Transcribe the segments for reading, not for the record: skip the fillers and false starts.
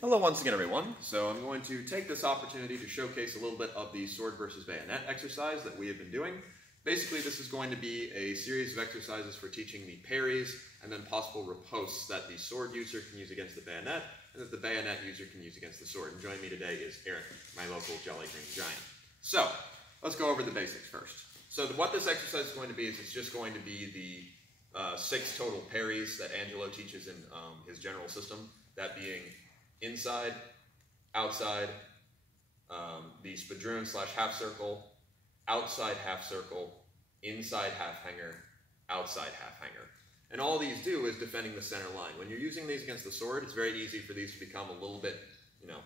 Hello once again, everyone. So I'm going to take this opportunity to showcase a little bit of the sword versus bayonet exercise that we have been doing. Basically, this is going to be a series of exercises for teaching the parries and then possible riposts that the sword user can use against the bayonet and that the bayonet user can use against the sword. And joining me today is Eric, my local Jolly Green Giant. So let's go over the basics first. So what this exercise is going to be is it's just going to be the 6 total parries that Angelo teaches in his general system, that being inside, outside, the spadroon / half circle, outside half circle, inside half hanger, outside half hanger. And all these do is defending the center line. When you're using these against the sword, it's very easy for these to become a little bit,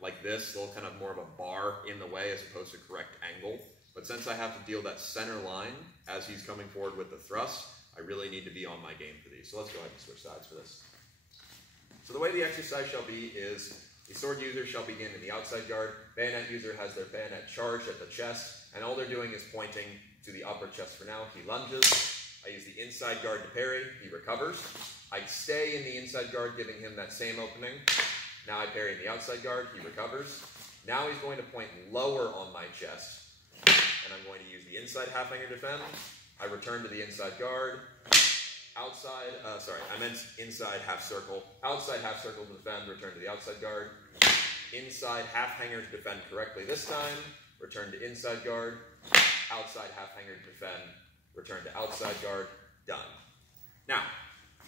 like this, a little kind of more of a bar in the way as opposed to correct angle. But since I have to deal that center line as he's coming forward with the thrust, I really need to be on my game for these. So let's go ahead and switch sides for this. So the way the exercise shall be is the sword user shall begin in the outside guard. Bayonet user has their bayonet charged at the chest, and all they're doing is pointing to the upper chest for now. He lunges. I use the inside guard to parry. He recovers. I stay in the inside guard, giving him that same opening. Now I parry in the outside guard. He recovers. Now he's going to point lower on my chest, and I'm going to use the inside half hanger defend. I return to the inside guard. Inside half circle. Outside half circle to defend, return to the outside guard. Inside half hanger to defend correctly this time. Return to inside guard. Outside half hanger to defend. Return to outside guard. Done. Now,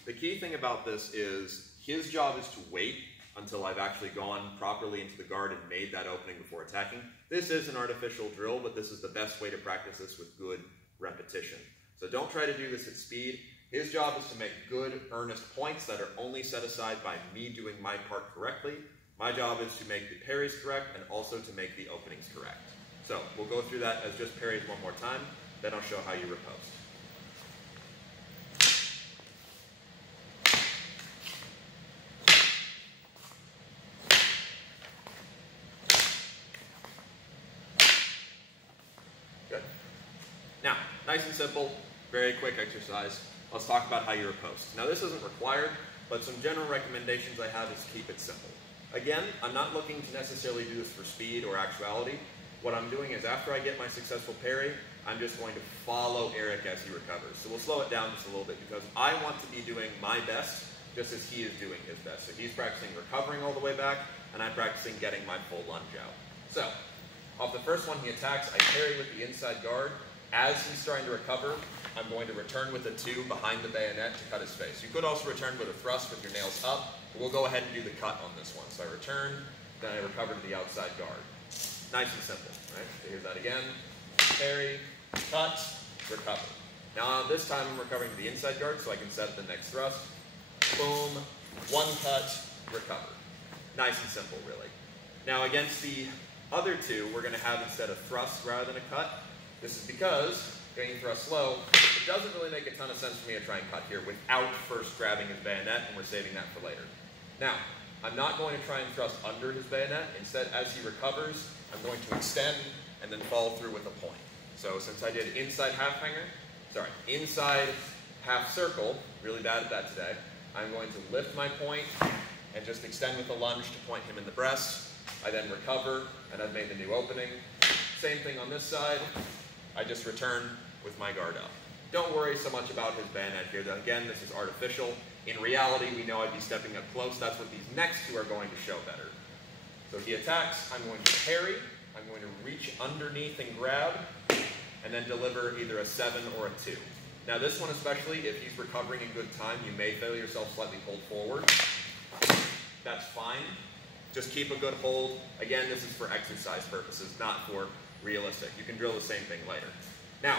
the key thing about this is his job is to wait until I've actually gone properly into the guard and made that opening before attacking. This is an artificial drill, but this is the best way to practice this with good repetition. So don't try to do this at speed. His job is to make good, earnest points that are only set aside by me doing my part correctly. My job is to make the parries correct and also to make the openings correct. So we'll go through that as just parries one more time, then I'll show how you riposte. Good. Now, nice and simple, very quick exercise. Let's talk about how you riposte. Now this isn't required, but some general recommendations I have is keep it simple. Again, I'm not looking to necessarily do this for speed or actuality. What I'm doing is after I get my successful parry, I'm just going to follow Eric as he recovers. So we'll slow it down just a little bit because I want to be doing my best just as he is doing his best. So he's practicing recovering all the way back, and I'm practicing getting my full lunge out. So, off the first one he attacks, I parry with the inside guard. As he's starting to recover, I'm going to return with a 2 behind the bayonet to cut his face. You could also return with a thrust with your nails up, but we'll go ahead and do the cut on this one. So I return, then I recover to the outside guard. Nice and simple, right? So here's that again. Parry, cut, recover. Now this time I'm recovering to the inside guard so I can set the next thrust. Boom, 1 cut, recover. Nice and simple, really. Now against the other 2, we're going to have instead of thrust rather than a cut. This is because getting thrust slow, it doesn't really make a ton of sense for me to try and cut here without first grabbing his bayonet, and we're saving that for later. Now, I'm not going to try and thrust under his bayonet. Instead, as he recovers, I'm going to extend and then follow through with a point. So since I did inside half circle, really bad at that today, I'm going to lift my point and just extend with a lunge to point him in the breast. I then recover, and I've made the new opening. Same thing on this side. I just return with my guard up. Don't worry so much about his bayonet here. Again, this is artificial. In reality, we know I'd be stepping up close. That's what these next 2 are going to show better. So he attacks. I'm going to parry. I'm going to reach underneath and grab, and then deliver either a 7 or a 2. Now this one especially, if he's recovering in good time, you may feel yourself slightly pulled forward. That's fine. Just keep a good hold. Again, this is for exercise purposes, not for realistic. You can drill the same thing later. Now,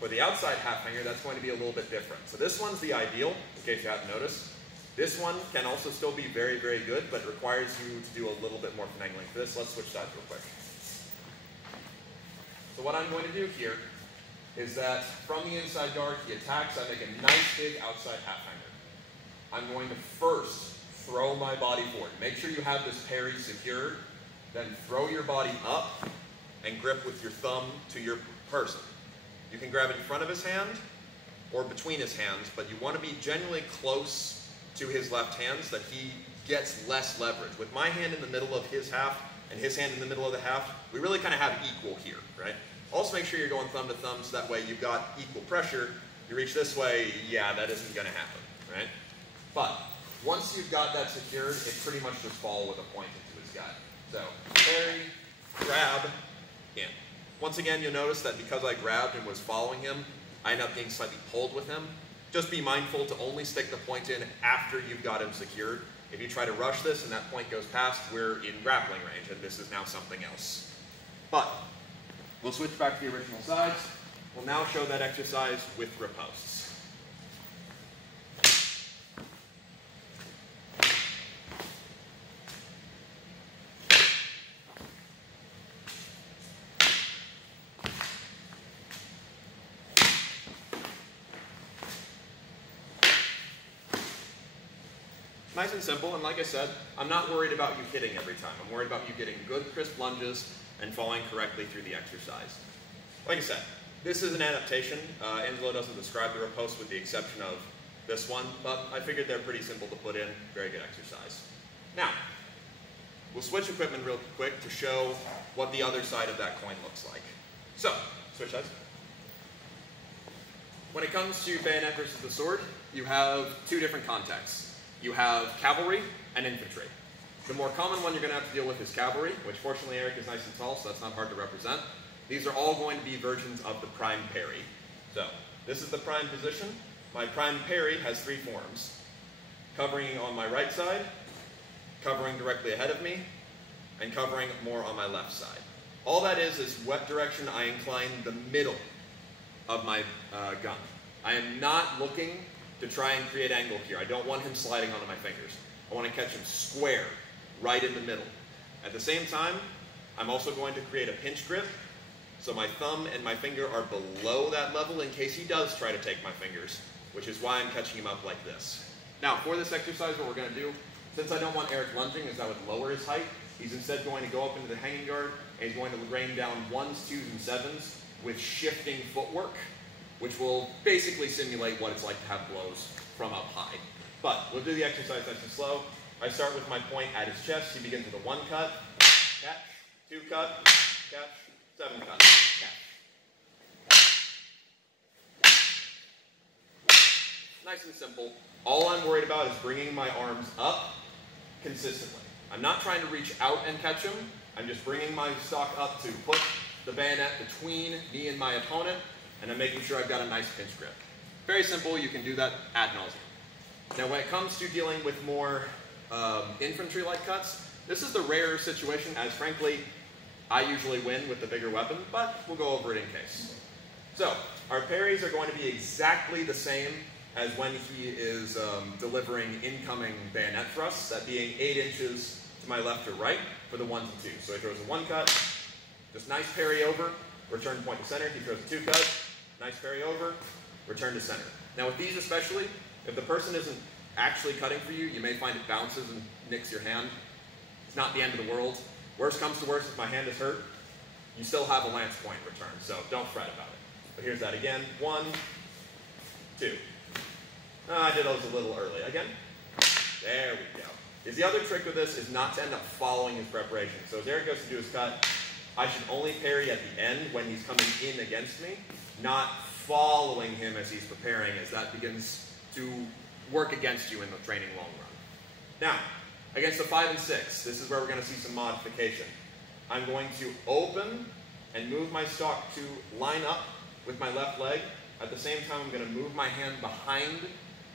for the outside half hanger, that's going to be a little bit different. So this one's the ideal, in case you haven't noticed. This one can also still be very, very good, but it requires you to do a little bit more finagling for this. Let's switch sides real quick. So what I'm going to do here is that from the inside guard, he attacks. I make a nice big outside half hanger. I'm going to first throw my body forward. Make sure you have this parry secured. Then throw your body up and grip with your thumb to your person. You can grab it in front of his hand or between his hands, but you want to be generally close to his left hand so that he gets less leverage. With my hand in the middle of his half and his hand in the middle of the half, we really kind of have equal here, right? Also make sure you're going thumb to thumb so that way you've got equal pressure. You reach this way, yeah, that isn't going to happen, right? But once you've got that secured, it pretty much just fall with a point into his gut. So parry, grab, in. Once again, you'll notice that because I grabbed and was following him, I end up being slightly pulled with him. Just be mindful to only stick the point in after you've got him secured. If you try to rush this and that point goes past, we're in grappling range, and this is now something else. But we'll switch back to the original sides. We'll now show that exercise with riposts. Nice and simple, and like I said, I'm not worried about you hitting every time. I'm worried about you getting good, crisp lunges and falling correctly through the exercise. Like I said, this is an adaptation. Angelo doesn't describe the riposte with the exception of this one, but I figured they're pretty simple to put in. Very good exercise. Now, we'll switch equipment real quick to show what the other side of that coin looks like. So, switch sides. When it comes to bayonet versus the sword, you have two different contexts. You have cavalry and infantry. The more common one you're going to have to deal with is cavalry, which fortunately Eric is nice and tall, so that's not hard to represent. These are all going to be versions of the prime parry. So, this is the prime position. My prime parry has three forms. Covering on my right side, covering directly ahead of me, and covering more on my left side. All that is what direction I incline the middle of my gun. I am not looking to try and create angle here. I don't want him sliding onto my fingers. I want to catch him square, right in the middle. At the same time, I'm also going to create a pinch grip, so my thumb and my finger are below that level in case he does try to take my fingers, which is why I'm catching him up like this. Now, for this exercise, what we're going to do, since I don't want Eric lunging as that would lower his height, he's instead going to go up into the hanging guard, and he's going to rain down 1s, 2s, and 7s with shifting footwork, which will basically simulate what it's like to have blows from up high. But we'll do the exercise nice and slow. I start with my point at his chest. He begins with a 1 cut, catch, 2 cut, catch, 7 cut, catch. Nice and simple. All I'm worried about is bringing my arms up consistently. I'm not trying to reach out and catch him. I'm just bringing my stock up to put the bayonet between me and my opponent, and I'm making sure I've got a nice pinch grip. Very simple, you can do that ad nauseum. Now when it comes to dealing with more infantry-like cuts, this is the rare situation, as frankly, I usually win with the bigger weapon, but we'll go over it in case. So, our parries are going to be exactly the same as when he is delivering incoming bayonet thrusts, that being 8 inches to my left or right for the 1s and 2s. So he throws a 1 cut, just nice parry over, return point to center. He throws a 2 cut, nice parry over, return to center. Now with these especially, if the person isn't actually cutting for you, you may find it bounces and nicks your hand. It's not the end of the world. Worst comes to worst, if my hand is hurt, you still have a lance point return, so don't fret about it. But here's that again, 1, 2. I did those a little early. Again, there we go. The other trick with this is not to end up following his preparation. So as Eric goes to do his cut, I should only parry at the end when he's coming in against me, not following him as he's preparing, as that begins to work against you in the training long run. Now, against the 5 and 6, this is where we're going to see some modification. I'm going to open and move my stock to line up with my left leg. At the same time, I'm going to move my hand behind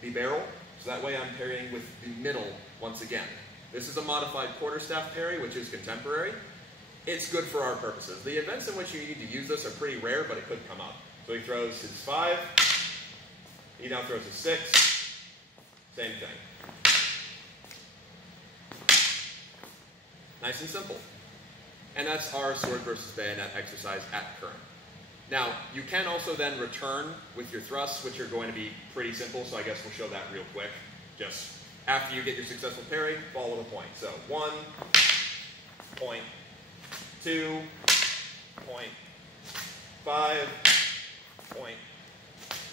the barrel, so that way I'm parrying with the middle once again. This is a modified quarterstaff parry, which is contemporary. It's good for our purposes. The events in which you need to use this are pretty rare, but it could come up. So he throws his 5, he now throws his 6, same thing. Nice and simple. And that's our sword versus bayonet exercise at current. Now, you can also then return with your thrusts, which are going to be pretty simple, so I guess we'll show that real quick. Just after you get your successful parry, follow the point. So 1, point, 2, point, 5, point,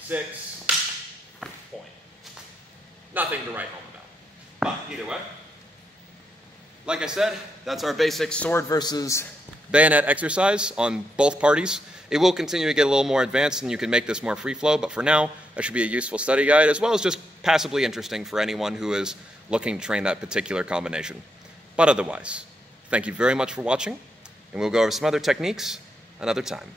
6, point. Nothing to write home about. But either way, like I said, that's our basic sword versus bayonet exercise on both parties. It will continue to get a little more advanced and you can make this more free flow, but for now, that should be a useful study guide as well as just passably interesting for anyone who is looking to train that particular combination. But otherwise, thank you very much for watching, and we'll go over some other techniques another time.